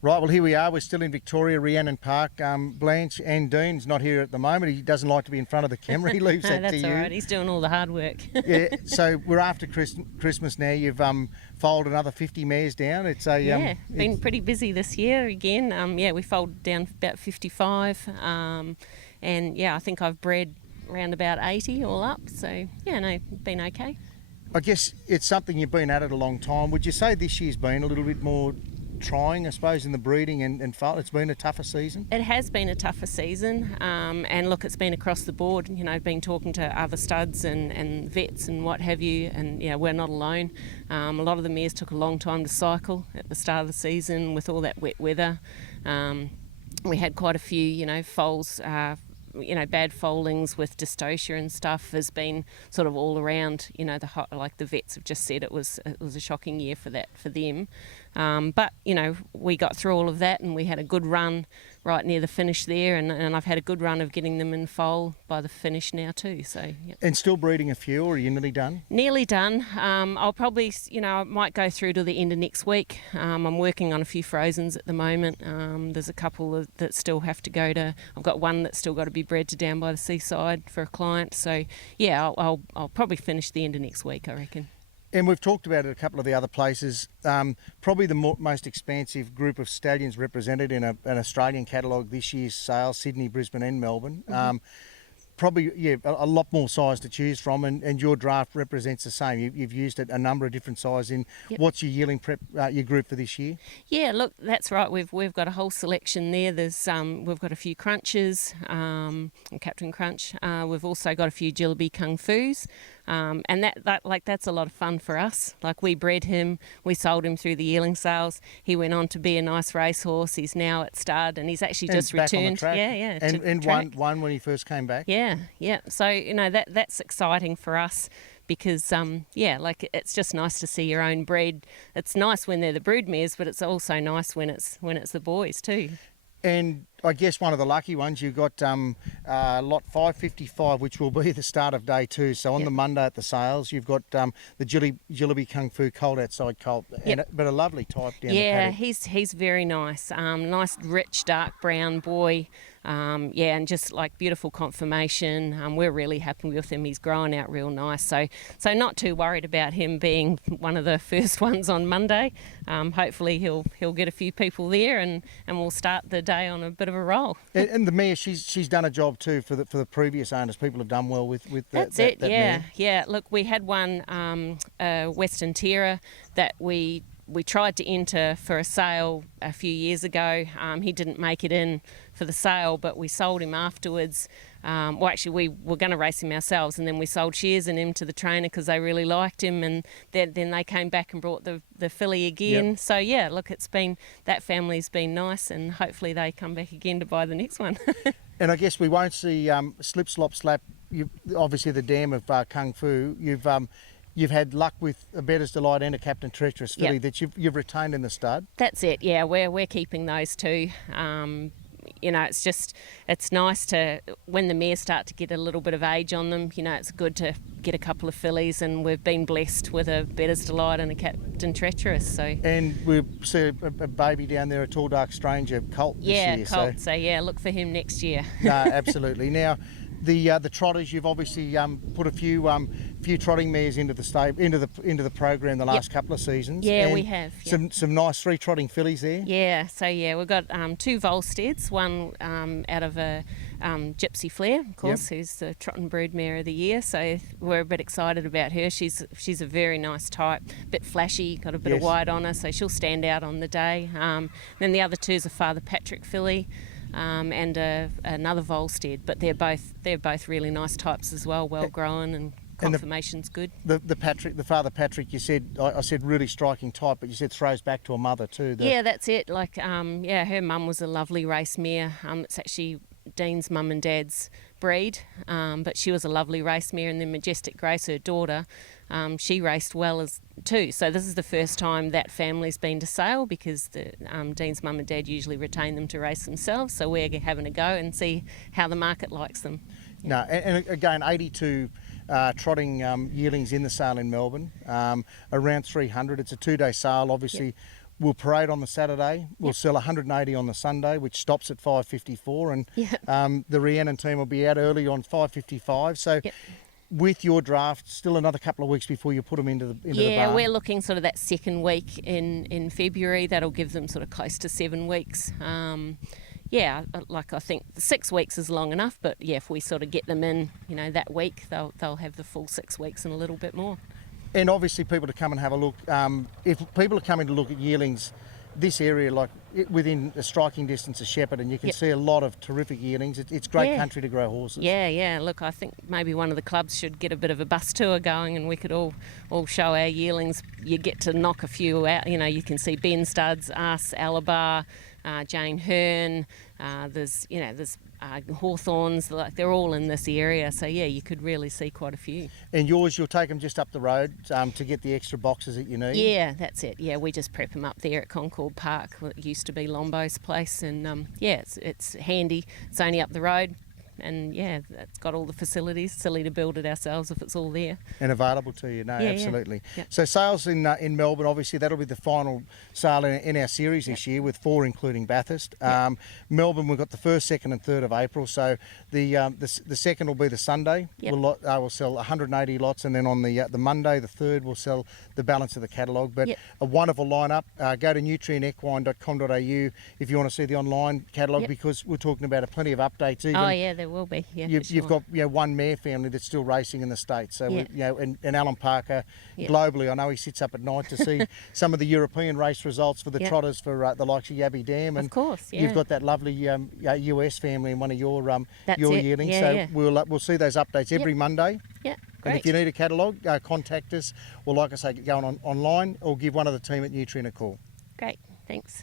Right, well, here we are. We're still in Victoria, Rhiannon Park. Blanche and Dean's not here at the moment. He doesn't like to be in front of the camera. He leaves that to you. That's all right. He's doing all the hard work. Yeah, so we're after Christmas now. You've foaled another 50 mares down. It's a been pretty busy this year again. We foaled down about 55, and I think I've bred around about 80 all up. So been okay. I guess it's something you've been at it a long time. Would you say this year's been a little bit more trying, I suppose, in the breeding and foal? It's been a tougher season? It has been a tougher season, and look, it's been across the board. I've been talking to other studs and vets and what have you, and we're not alone. A lot of the mares took a long time to cycle at the start of the season with all that wet weather. We had quite a few, foals, bad foalings with dystocia and stuff has been sort of all around. The vets have just said it was a shocking year for them. But we got through all of that, and we had a good run right near the finish there, and I've had a good run of getting them in foal by the finish now too. So And still breeding a few, or are you nearly done? Nearly done. I'll probably, I might go through to the end of next week. I'm working on a few frozens at the moment. There's a couple that still have to go to. I've got one that's still got to be bred to down by the seaside for a client. So I'll probably finish the end of next week, I reckon. And we've talked about it a couple of the other places. Probably the most expansive group of stallions represented in an Australian catalogue this year's sales, Sydney, Brisbane and Melbourne. Mm-hmm. Probably, a lot more size to choose from, and your draft represents the same. You've used a number of different sizes in. Yep. What's your yearling prep, your group for this year? Yeah, look, that's right. We've got a whole selection there. There's we've got a few crunches, Captain Crunch. We've also got a few Jillaby Kung Fu's, and that's a lot of fun for us. Like, we bred him, we sold him through the yearling sales. He went on to be a nice racehorse. He's now at stud, and he's actually just returned. And won when he first came back. Yeah. So that's exciting for us because it's just nice to see your own breed. It's nice when they're the brood mares, but it's also nice when it's the boys too. And I guess one of the lucky ones, you got lot 555, which will be the start of day 2. So on the Monday at the sales, you've got the Jillaby Kung Fu colt outside colt, but a lovely type down the paddock. He's very nice. Nice, rich, dark brown boy. And just like beautiful conformation. We're really happy with him. He's growing out real nice. So not too worried about him being one of the first ones on Monday. Hopefully he'll get a few people there, and we'll start the day on a bit of a roll. And the mare, she's done a job too for the previous owners. People have done well with That's that it. mare. Yeah. Look, we had one Western Terror that we tried to enter for a sale a few years ago. He didn't make it in for the sale, but we sold him afterwards. We were going to race him ourselves, and then we sold shares in him to the trainer because they really liked him, and then they came back and brought the filly again. Yep. So look, that family's been nice, and hopefully they come back again to buy the next one. And I guess we won't see slip, slop, slap. Obviously the dam of Kung Fu. You've had luck with a Bettor's Delight and a Captain Treacherous filly that you've retained in the stud. That's it. Yeah, we're keeping those two. It's nice to, when the mares start to get a little bit of age on them, it's good to get a couple of fillies, and we've been blessed with a Bettor's Delight and a Captain Treacherous. So. And we see a baby down there, a Tall Dark Stranger colt this year. Colt. So look for him next year. No, absolutely. Now, the trotters, you've obviously put a few trotting mares into the program the last couple of seasons. Yeah, and we have. Some nice 3 trotting fillies there. Yeah, so we've got 2 Volsteads, one out of a Gypsy Flair, of course, who's the Trotting Brood Mare of the Year. So we're a bit excited about her. She's a very nice type, a bit flashy, got a bit of white on her, so she'll stand out on the day. Then the other 2 is a Father Patrick filly. And another Volstead, but they're both really nice types as well, well grown, and conformation's good. The Father Patrick, you said, I said really striking type, but you said throws back to a mother too. Yeah, that's it. Like, her mum was a lovely race mare. It's actually Dean's mum and dad's breed, but she was a lovely race mare. And then Majestic Grace, her daughter, she raced well as too. So this is the first time that family's been to sale, because the Dean's mum and dad usually retain them to race themselves. So we're having a go and see how the market likes them. No, and again, 82 trotting yearlings in the sale in Melbourne, around 300. It's a 2-day sale, obviously. We'll parade on the Saturday. We'll sell 180 on the Sunday, which stops at 5:54, and the Rhiannon team will be out early on 5:55. So, with your draft, still another couple of weeks before you put them into the barn. Yeah, we're looking sort of that second week in February. That'll give them sort of close to 7 weeks. Like I think 6 weeks is long enough, but yeah, if we sort of get them in, that week, they'll have the full 6 weeks and a little bit more. And obviously people to come and have a look. If people are coming to look at yearlings, this area, like within a striking distance of Shepherd, and you can see a lot of terrific yearlings. It's great country to grow horses. Yeah. Look, I think maybe one of the clubs should get a bit of a bus tour going, and we could all show our yearlings. You get to knock a few out. You can see Ben Studs, us, Alabar, Jane Hearn. There's Hawthorns. Like they're all in this area. So yeah, you could really see quite a few. And yours, you'll take them just up the road to get the extra boxes that you need. Yeah, that's it. Yeah, we just prep them up there at Concord Park. It used to be Lombo's place, and it's handy. It's only up the road. And yeah, it's got all the facilities. Silly to build it ourselves if it's all there. And available to you, absolutely. Yeah. So sales in Melbourne, obviously that'll be the final sale in our series this year, with 4 including Bathurst. Melbourne, we've got the 1st, 2nd and 3rd of April. So the 2nd will be the Sunday. We'll sell 180 lots, and then on the Monday, the 3rd, we'll sell the balance of the catalogue. But a wonderful lineup. Go to nutrienequine.com.au if you want to see the online catalogue, because we're talking about plenty of updates. Even, oh yeah, there will be. Yeah, you've got one mare family that's still racing in the States. So and Alan Parker globally, I know he sits up at night to see some of the European race results for the trotters for the likes of Yabby Dam. And of course, you've got that lovely US family in one of your yearlings. Yeah, we'll see those updates every Monday. Yeah, great. And if you need a catalogue, contact us. Or like I say, go on online or give one of the team at Nutrien a call. Great, thanks.